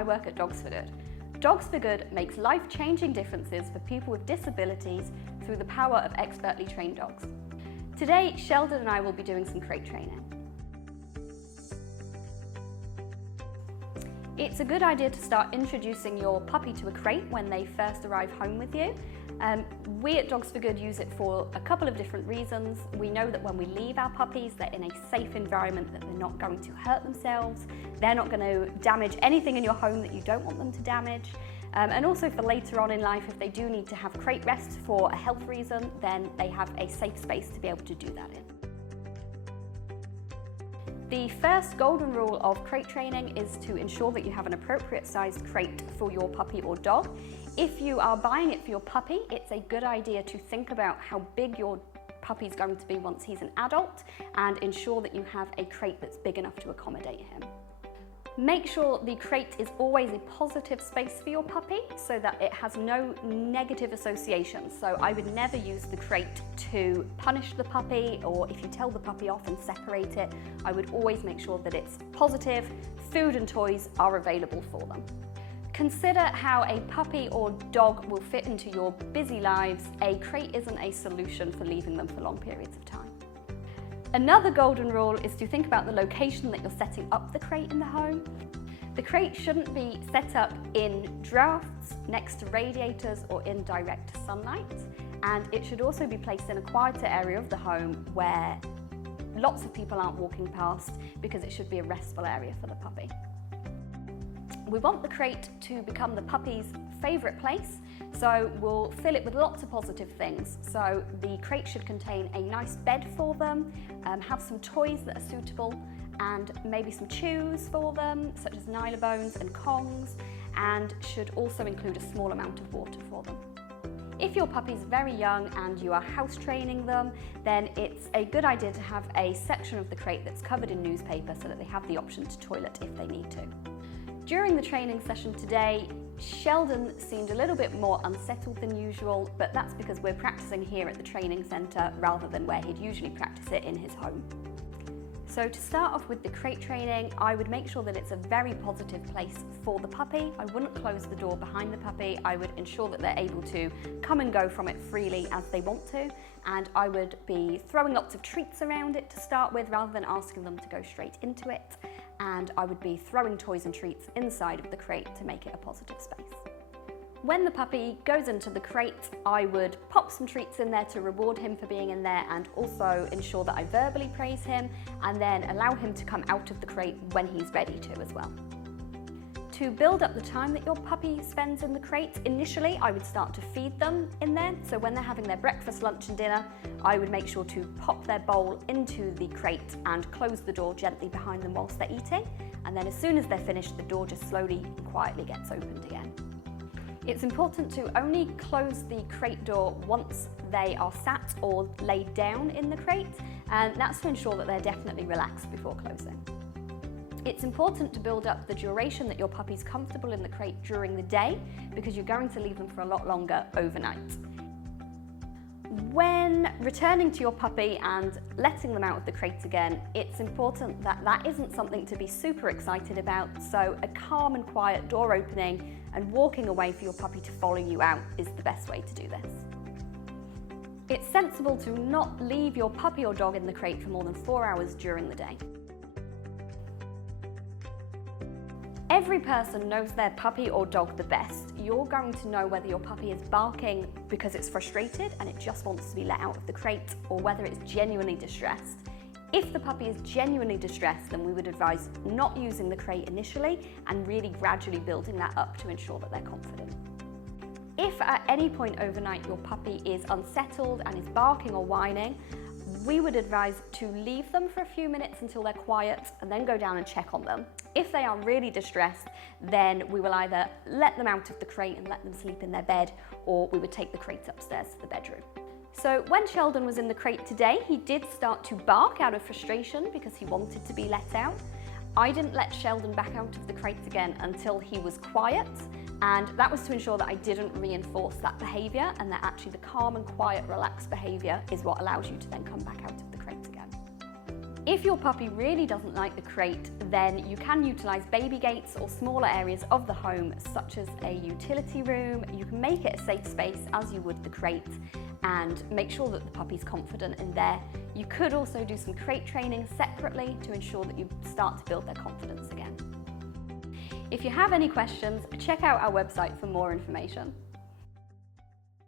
I work at Dogs for Good. Dogs for Good makes life-changing differences for people with disabilities through the power of expertly trained dogs. Today, Sheldon and I will be doing some crate training. It's a good idea to start introducing your puppy to a crate when they first arrive home with you. We at Dogs for Good use it for a couple of different reasons. We know that when we leave our puppies, they're in a safe environment, that they're not going to hurt themselves, they're not going to damage anything in your home that you don't want them to damage. And also for later on in life, if they do need to have crate rest for a health reason, then they have a safe space to be able to do that in. The first golden rule of crate training is to ensure that you have an appropriate sized crate for your puppy or dog. If you are buying it for your puppy, it's a good idea to think about how big your puppy is going to be once he's an adult and ensure that you have a crate that's big enough to accommodate him. Make sure the crate is always a positive space for your puppy so that it has no negative associations. So I would never use the crate to punish the puppy, or if you tell the puppy off and separate it, I would always make sure that it's positive. Food and toys are available for them. Consider how a puppy or dog will fit into your busy lives. A crate isn't a solution for leaving them for long periods of time. Another golden rule is to think about the location that you're setting up the crate in the home. The crate shouldn't be set up in drafts, next to radiators, or in direct sunlight. And it should also be placed in a quieter area of the home where lots of people aren't walking past, because it should be a restful area for the puppy. We want the crate to become the puppy's favourite place, so we'll fill it with lots of positive things. So the crate should contain a nice bed for them, have some toys that are suitable, and maybe some chews for them, such as Nylabones and Kongs, and should also include a small amount of water for them. If your puppy's very young and you are house training them, then it's a good idea to have a section of the crate that's covered in newspaper so that they have the option to toilet if they need to. During the training session today, Sheldon seemed a little bit more unsettled than usual, but that's because we're practicing here at the training centre rather than where he'd usually practice it in his home. So to start off with the crate training, I would make sure that it's a very positive place for the puppy. I wouldn't close the door behind the puppy. I would ensure that they're able to come and go from it freely as they want to, and I would be throwing lots of treats around it to start with rather than asking them to go straight into it. And I would be throwing toys and treats inside of the crate to make it a positive space. When the puppy goes into the crate, I would pop some treats in there to reward him for being in there, and also ensure that I verbally praise him, and then allow him to come out of the crate when he's ready to as well. To build up the time that your puppy spends in the crate, initially I would start to feed them in there. So when they're having their breakfast, lunch and dinner, I would make sure to pop their bowl into the crate and close the door gently behind them whilst they're eating. And then as soon as they're finished, the door just slowly and quietly gets opened again. It's important to only close the crate door once they are sat or laid down in the crate, and that's to ensure that they're definitely relaxed before closing. It's important to build up the duration that your puppy's comfortable in the crate during the day, because you're going to leave them for a lot longer overnight. When returning to your puppy and letting them out of the crate again, it's important that that isn't something to be super excited about, so a calm and quiet door opening and walking away for your puppy to follow you out is the best way to do this. It's sensible to not leave your puppy or dog in the crate for more than 4 hours during the day. Every person knows their puppy or dog the best. You're going to know whether your puppy is barking because it's frustrated and it just wants to be let out of the crate, or whether it's genuinely distressed. If the puppy is genuinely distressed, then we would advise not using the crate initially and really gradually building that up to ensure that they're confident. If at any point overnight your puppy is unsettled and is barking or whining, we would advise to leave them for a few minutes until they're quiet and then go down and check on them. If they are really distressed, then we will either let them out of the crate and let them sleep in their bed, or we would take the crate upstairs to the bedroom. So when Sheldon was in the crate today, he did start to bark out of frustration because he wanted to be let out. I didn't let Sheldon back out of the crate again until he was quiet, and that was to ensure that I didn't reinforce that behaviour, and that actually the calm and quiet, relaxed behaviour is what allows you to then come back out of the crate again. If your puppy really doesn't like the crate, then you can utilize baby gates or smaller areas of the home, such as a utility room. You can make it a safe space as you would the crate and make sure that the puppy's confident in there. You could also do some crate training separately to ensure that you start to build their confidence again. If you have any questions, check out our website for more information.